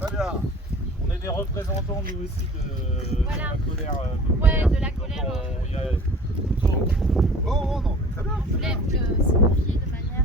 Très bien. On est des représentants, nous aussi, de Voilà. la colère. Ouais, de la colère. Il y a... Bon, non, mais très bien. Je voulais vous le signifier de manière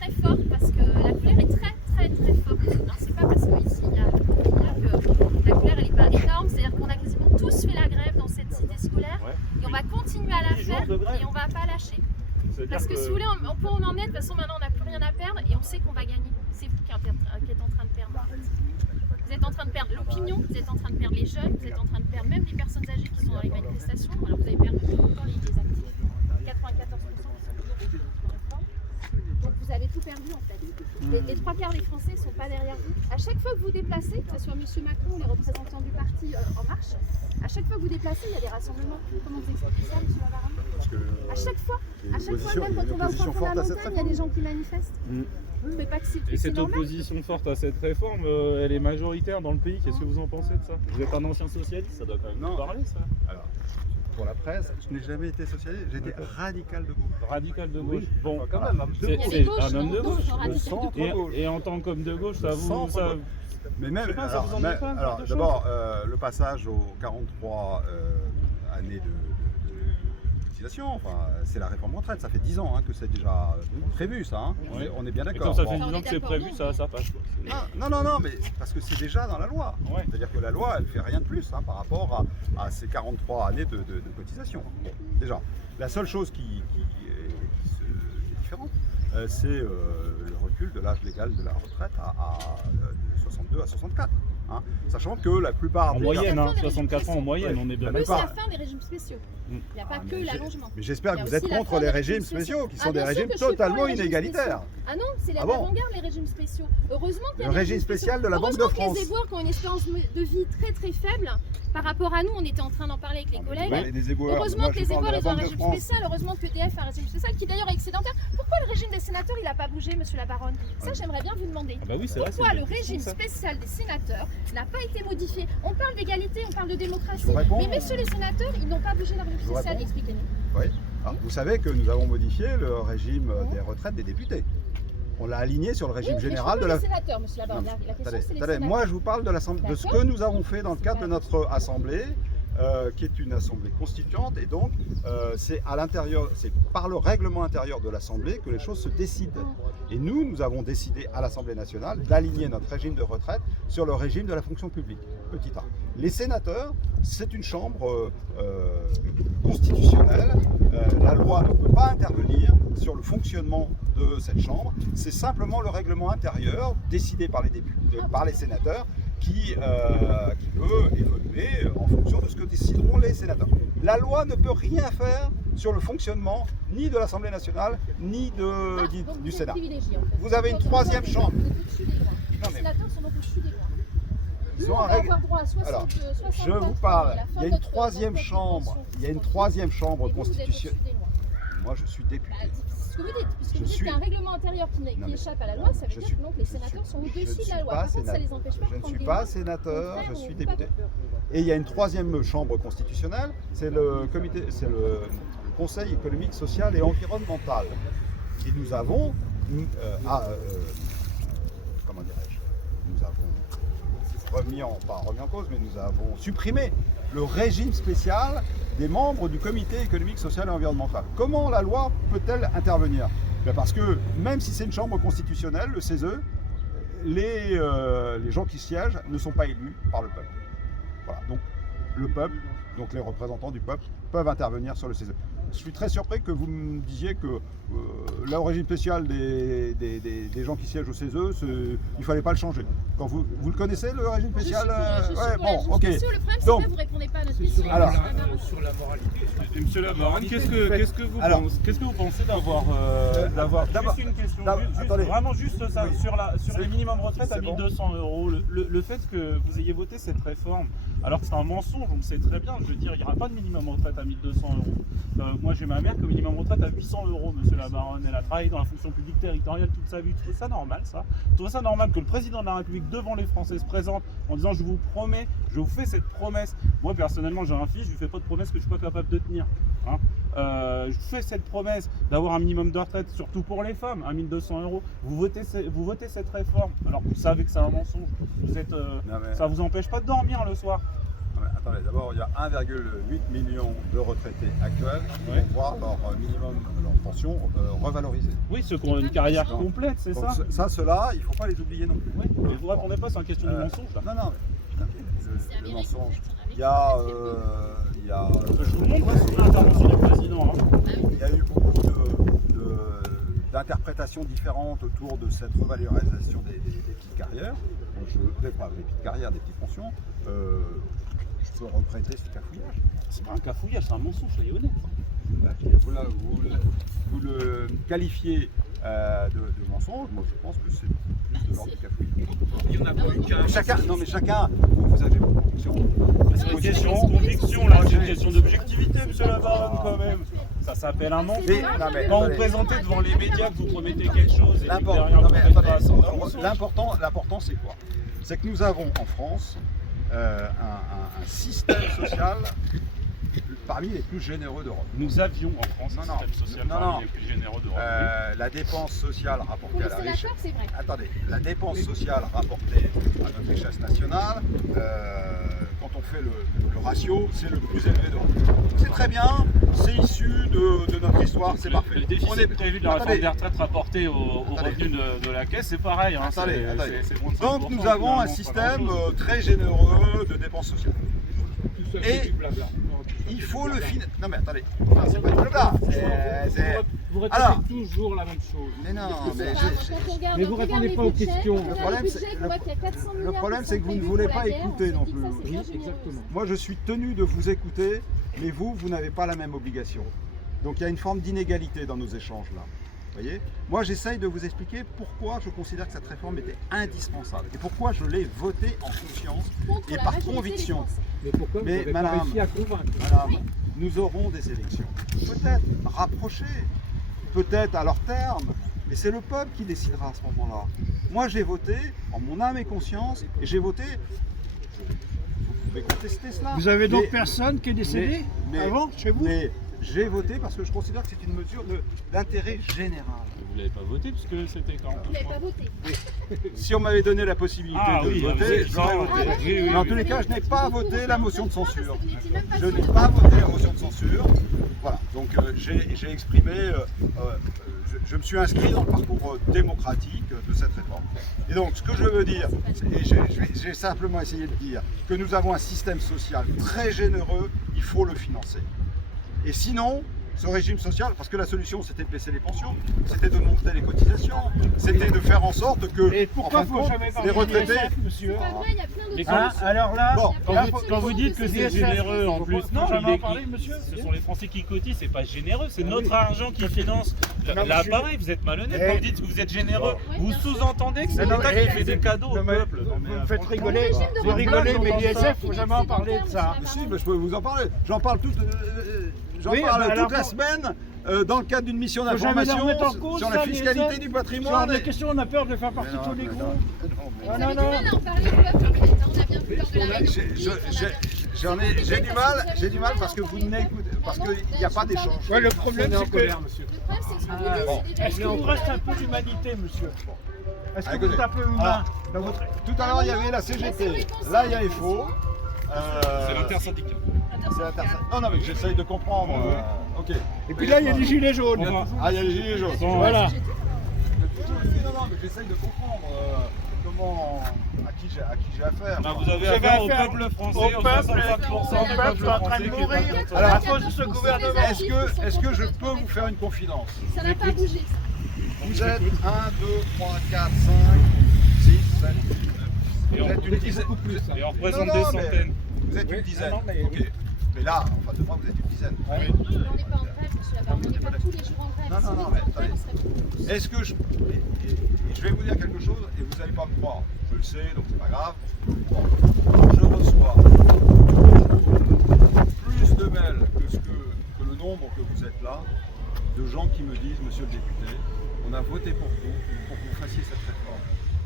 très forte parce que la colère est très forte. Alors, c'est pas parce qu'ici il y a que la colère elle est pas énorme, c'est-à-dire qu'on a quasiment tous fait la grève dans cette cité scolaire et on va continuer à la faire et on va pas lâcher. Parce que si vous voulez, on peut en emmener, de toute façon maintenant on n'a plus rien à perdre et on sait qu'on va gagner. C'est vous qui êtes en train de perdre en fait. Vous êtes en train de perdre l'opinion, vous êtes en train de perdre les jeunes, vous êtes en train de perdre même les personnes âgées qui sont dans les manifestations. Alors vous avez perdu tout le temps les actifs, 94% qui sont toujours donc vous avez tout perdu en fait. Les trois quarts des Français ne sont pas derrière vous. À chaque fois que vous déplacez, que ce soit M. Macron ou les représentants du parti En Marche, à chaque fois que vous déplacez, il y a des rassemblements. Comment vous expliquez ça, M. Lavarra? Parce que À chaque fois, même quand on va au fin fond de la montagne, il y a des gens qui manifestent. Vous ne trouvez pas que Et c'est cette normal? opposition forte à cette réforme, elle est majoritaire dans le pays. Qu'est-ce que vous en pensez de ça? Vous êtes un ancien socialiste, ça doit quand même vous parler, ça. Alors, pour la presse, je n'ai jamais été socialiste, j'étais radical de gauche. Radical de gauche. Bon, quand même, c'est un homme de gauche. Radical de gauche. Et en tant qu'homme de gauche, ça vous... Ça... Mais même, pas, ça vous en est pas, alors de d'abord, le passage aux 43 années de cotisation, enfin, c'est la réforme retraite, ça fait 10 ans que c'est déjà prévu ça, hein. On est bien Et d'accord. quand ça fait Bon. 10 ans que c'est prévu, ça passe. Non, mais parce que c'est déjà dans la loi. Ouais. C'est-à-dire que la loi, elle fait rien de plus par rapport à ces 43 années de cotisation. Bon, déjà, la seule chose qui est différente, c'est le recul de l'âge légal de la retraite de 62 à 64. Hein. Sachant que la plupart En des moyenne, cas- 64 ans en moyenne, on est bien Mais c'est d'accord. la fin des régimes spéciaux. Il n'y a pas que l'allongement. Mais j'espère Il y que a vous êtes aussi la contre fin les des régimes régimes spéciaux, qui spéciaux. sont des bien sûr régimes que je suis pour les totalement régimes inégalitaires. spéciaux. Ah non, c'est Ah bon l'avant-garde les régimes spéciaux. Heureusement qu'il y a Le des régime régimes spécial de la Banque de Heureusement que France. les éboueurs qui ont une espérance de vie très faible par rapport à nous, on était en train d'en parler avec les collègues. Les éboueurs, Heureusement moi, que je les parle de éboueurs la ils ont un Banque de régime France. spécial, heureusement que l'EDF a un régime spécial qui d'ailleurs est excédentaire. Pourquoi le régime des sénateurs il n'a pas bougé, monsieur la baronne? Ça j'aimerais bien vous demander. Ah bah oui, c'est vrai, Pourquoi c'est le une question, régime ça. spécial des sénateurs n'a pas été modifié? On parle d'égalité, on parle de démocratie, Je vous réponds. mais messieurs les sénateurs, ils n'ont pas bougé leur régime Je vous spécial, réponds. expliquez-nous. Oui. Alors, vous savez que nous avons modifié le régime des retraites des députés. On l'a aligné sur le régime général de la... Les sénateurs, monsieur la baronne, Non, la question Attendez, c'est les attendez, sénateurs. moi je vous parle de ce que nous avons fait dans le cadre de notre assemblée, qui est une assemblée constituante, et donc c'est par le règlement intérieur de l'assemblée que les choses se décident. Et nous avons décidé à l'Assemblée nationale d'aligner notre régime de retraite sur le régime de la fonction publique. Petit a. Les sénateurs, c'est une chambre constitutionnelle. La loi ne peut pas intervenir sur le fonctionnement de cette chambre. C'est simplement le règlement intérieur décidé par les députés, par les sénateurs, qui peut évoluer en fonction de ce que décideront les sénateurs. La loi ne peut rien faire sur le fonctionnement ni de l'Assemblée nationale, ni du Sénat. Vous avez une troisième chambre. Les sénateurs sont donc au-dessus des lois. Ils Nous, ont on un va règle- avoir droit à 60, Alors, 64 je vous ans, parle, et la fin il y a de une notre troisième chambre, convention. il y a une troisième chambre Et vous, vous êtes constitutionnelle. au-dessus des lois. Moi, je suis député. Bah, c'est ce que vous dites, puisque Je vous dites suis- qu'il y a un règlement intérieur qui Non, mais- échappe à la loi, ça veut je dire suis- que donc les sénateurs sont je au-dessus ne de la suis loi. pas Par contre, ça sénateur. les empêche pas de Je ne prendre suis des pas lois sénateur, je contraires suis ou député. pas. Et il y a une troisième chambre constitutionnelle, c'est le Conseil économique, social et environnemental. Et nous avons, comment dirais-je, nous avons pas remis en cause, mais nous avons supprimé le régime spécial des membres du Comité économique, social et environnemental. Comment la loi peut-elle intervenir? Ben parce que même si c'est une chambre constitutionnelle, le CESE, les gens qui siègent ne sont pas élus par le peuple. Voilà. Donc le peuple, donc les représentants du peuple, peuvent intervenir sur le CESE. Je suis très surpris que vous me disiez que le régime spécial des gens qui siègent au CESE, il ne fallait pas le changer. Quand vous le connaissez, le régime spécial? Je suis pour Ouais, le régime ok. spécial. Le problème, c'est Donc- que là, vous répondez pas à notre question. Alors- Sur la moralité. Monsieur Lavarra, qu'est-ce que vous pensez d'avoir d'abord- juste une question, attendez. vraiment juste ça, Oui. sur les minimums retraite à C'est bon. 1200 €, le fait que vous ayez voté cette réforme, alors que c'est un mensonge, on le sait très bien, je veux dire, il n'y aura pas de minimum retraite à 1200 €. Moi j'ai ma mère qui a minimum retraite à 800 €, monsieur la baronne, elle a travaillé dans la fonction publique territoriale toute sa vie, vous trouvez ça normal ça? Vous trouvez ça normal que le président de la République devant les Français se présente en disant je vous promets, je vous fais cette promesse? Moi personnellement j'ai un fils, je lui fais pas de promesse que je suis pas capable de tenir. Hein. je fais cette promesse d'avoir un minimum de retraite, surtout pour les femmes, à 1200 €. Vous votez cette réforme, alors que vous savez que c'est un mensonge. Ça vous empêche pas de dormir le soir. Attendez, d'abord, il y a 1,8 million de retraités actuels qui vont voir leur minimum, leur pension revalorisée. Oui, ceux qui ont une carrière complète, c'est ça. Ça, ceux-là, il ne faut pas les oublier non plus. Oui, mais vous répondez pas, c'est une question de mensonge là. Non, le mensonge. Il y a... Je vous montre l'intervention du président. Il y a eu beaucoup d'interprétations différentes autour de cette revalorisation des petites carrières. Donc, des petites carrières, des petites pensions. Je peux reprêter ce cafouillage. C'est pas un cafouillage, c'est un mensonge, soyez honnête. Vous le qualifiez de mensonge, moi je pense que c'est plus de l'ordre du cafouillage. Il n'y en a pas eu qu'un. Chacun, vous avez vos convictions. C'est une question de conviction, là, c'est une question d'objectivité, monsieur Labaronne, quand même. Ça s'appelle un mensonge. Quand vous présentez devant les médias que vous promettez quelque chose et que derrière vous faites pas, c'est un mensonge. L'important c'est quoi? C'est que nous avons en France un système social parmi les plus généreux d'Europe. Nous avions en France un système social parmi les plus généreux d'Europe. La dépense sociale rapportée à la richesse. Attendez, la dépense sociale rapportée à notre richesse nationale, quand on fait le ratio, c'est le plus élevé d'Europe. C'est très bien, c'est issu de notre histoire, c'est parfait. Le déficit prévu de la réforme des retraites rapporté aux revenus de la caisse, c'est pareil. Hein, donc nous avons un système très généreux de dépenses sociales. Et il faut le financer. Non mais attendez, c'est pas du blabla. Vous répétez toujours la même chose. Mais non, mais vous répondez pas aux questions. Le problème, c'est que vous ne voulez pas écouter non plus. Oui, exactement. Moi, je suis tenu de vous écouter, mais vous n'avez pas la même obligation. Donc il y a une forme d'inégalité dans nos échanges là. Voyez, moi j'essaye de vous expliquer pourquoi je considère que cette réforme était indispensable et pourquoi je l'ai votée en conscience et par conviction. Mais pourquoi vous n'avez pas réussi à convaincre? Madame, nous aurons des élections, peut-être rapprochées, peut-être à leur terme, mais c'est le peuple qui décidera à ce moment-là. Moi j'ai voté en mon âme et conscience et j'ai voté. Vous pouvez contester cela. Vous avez donc personne qui est décédé avant chez vous? J'ai voté parce que je considère que c'est une mesure d'intérêt général. Vous l'avez pas voté puisque c'était quand? Vous n'avez pas voté. Si on m'avait donné la possibilité de voter, j'aurais voté. Mais en tous les cas, je n'ai pas voté la motion de censure. Je n'ai pas voté la motion de censure. Voilà, donc j'ai exprimé, je me suis inscrit dans le parcours démocratique de cette réforme. Et donc, ce que je veux dire, et j'ai simplement essayé de dire, que nous avons un système social très généreux, il faut le financer. Et sinon, ce régime social, parce que la solution c'était de baisser les pensions, c'était de monter les cotisations, c'était de faire en sorte que, et pourquoi en fin de compte, les retraités... monsieur? Alors là, quand vous dites que c'est généreux en plus, non, monsieur. Ce sont les Français qui cotisent, c'est pas généreux, c'est notre argent qui finance. Là, pareil, vous êtes malhonnête quand vous dites que vous êtes généreux. Vous sous-entendez que c'est l'État qui fait des cadeaux au peuple. Vous me faites rigoler, vous rigolez, mais l'ISF, il ne faut jamais en parler de ça. Si, mais je peux vous en parler. J'en parle toute la semaine dans le cadre d'une mission d'information sur la fiscalité du patrimoine. La question, on a peur de faire partie de tous les groupes. J'ai du mal parce que vous n'écoutez, parce qu'il n'y a pas d'échange. Ouais, le problème, c'est que... Est-ce qu'il vous reste un peu d'humanité, monsieur? Est-ce que vous êtes un peu humain dans votre... Tout à l'heure, il y avait la CGT. Là, il y a FO. C'est l'intersyndical. Non, mais j'essaye de comprendre. Ok. Et puis là, il y a les gilets jaunes. Ah, il y a les gilets jaunes. Voilà. Non, mais j'essaye de comprendre à qui j'ai affaire. Vous avez affaire au peuple français, au 65% du peuple en train de mourir à cause de ce gouvernement. Est-ce que je peux vous faire une confidence? Ça n'a pas bougé. Vous êtes 1, 2, 3, 4, 5, 6, 7, 8, 9. Vous êtes une dizaine. Et on représente des centaines. Vous êtes une dizaine. Ok. Mais là, en face de moi, vous êtes une dizaine. On n'est pas en grève, monsieur Labarre. On n'est pas tous les jours en grève. Non, mais attendez. Est-ce que je vais vous dire quelque chose et vous n'allez pas me croire. Je le sais, donc c'est pas grave. Je reçois plus de mails que le nombre que vous êtes là, de gens qui me disent, monsieur le député, on a voté pour vous fassiez cette réforme.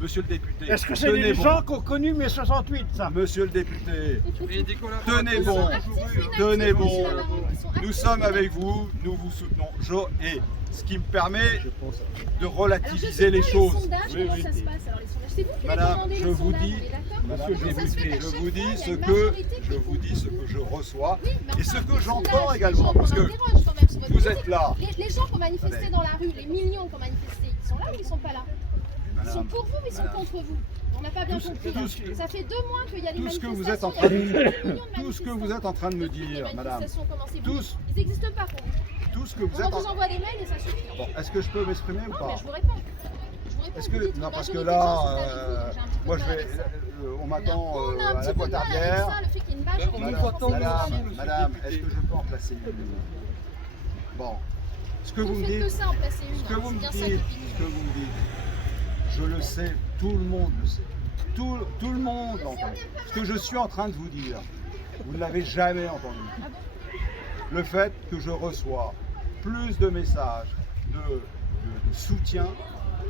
Monsieur le député, Est-ce que c'est tenez les bon. gens qui ont connu mai 68, ça? Monsieur le député, tenez Ils sont bon, actifs, inactifs, tenez bon. monsieur Labarre. Ils sont Nous actifs, sommes avec inactifs. vous, nous vous soutenons. Et ce qui me permet de Alors, je sais relativiser pas les choses. sondages, comment ça se passe alors les sondages? C'est vous qui Madame, les commandez, je les vous sondages, dis, on est d'accord? Madame, Comment ça se fait qu'à je chaque vous fois, dis il y a ce une que majorité qui je vous dis ce que je reçois Oui, mais et ce enfin, que les j'entends sondages, également, les gens parce qu'on que interroge quand même sur votre vous site. êtes là. Les gens qui ont manifesté Attendez. dans la rue, les millions qui ont manifesté, ils sont là ou ils sont pas là? Ils sont Madame, pour vous ou ils sont Madame. contre vous? On n'a pas bien Tout ce- compris. tout ce que- Ça fait 2 mois qu'il y a des tout ce que manifestations. vous êtes en train de- il y a des millions de tout ce que vous êtes en train de me Depuis que les dire, madame, manifestations ont commencé, tous- ils n'existent pas pour vous. tout ce que vous On êtes vous en... envoie des mails et ça suffit. Bon, est-ce que je peux m'exprimer ou Non, pas? mais je vous réponds. Je vous réponds. Est-ce Vous que dites, non la parce que majorité des gens sont là, avec vous, donc j'ai un petit peu moi de je mal vais, avec ça. on m'attend On a un à la petit peu boîte de mal avec arrière. ça, le fait qu'il y ait une majorité Madame, des Français qui sont madame, est-ce que je peux en placer une? Bon, ce que vous Vous me faites que dites, ça en placer une. ce que vous C'est me bien dites, ça qui ce que vous me dites, je le sais, tout le monde le sait. Tout le monde l'entend. Ce que je suis en train de vous dire, vous ne l'avez jamais entendu. Le fait que je reçois plus de messages de soutien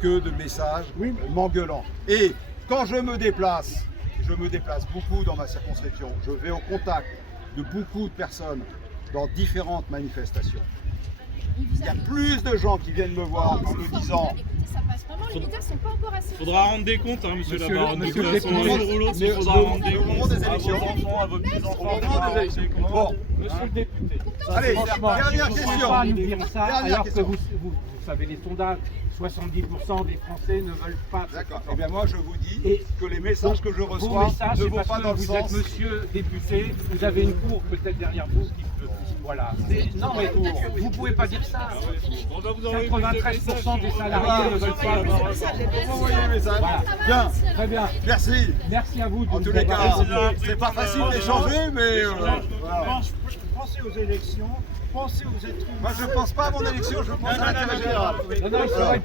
que de messages m'engueulant. Et quand je me déplace beaucoup dans ma circonscription, je vais au contact de beaucoup de personnes dans différentes manifestations. Il y a plus de gens qui viennent me voir en me disant Écoutez, ça passe vraiment. Les médias sont pas encore assez. Faudra rendre des comptes, hein, monsieur Labarre. monsieur De le toute façon, député, un jour ou l'autre, il mais faudra au rendre des moment comptes des à vos élections. enfants, à vos petits-enfants. au moment des élections. Bon, Monsieur le député, allez, franchement, dernière vous ne question. pouvez pas nous dire ça Dernière alors question. que vous savez les sondages, 70% des Français ne veulent pas. D'accord. Eh bien moi je vous dis Et que les messages que je Vos reçois messages, ne c'est vont parce pas que dans le vous sens. êtes monsieur député, vous avez une cour peut-être derrière vous qui peut. Voilà. Non mais vous pouvez pas dire ça. On va vous envoyer plus de 93% des messages. salariés ne veulent pas. Vous envoyez les messages. Voilà. Bien, Très bien. merci. Merci à vous. En de tous nous les cas, avoir écoutés. c'est pas facile d'échanger, mais voilà. Pensez aux élections, pensez aux êtres humains. Moi je pense pas à mon élection, je pense à l'intérêt général. Non, non, c'est vrai que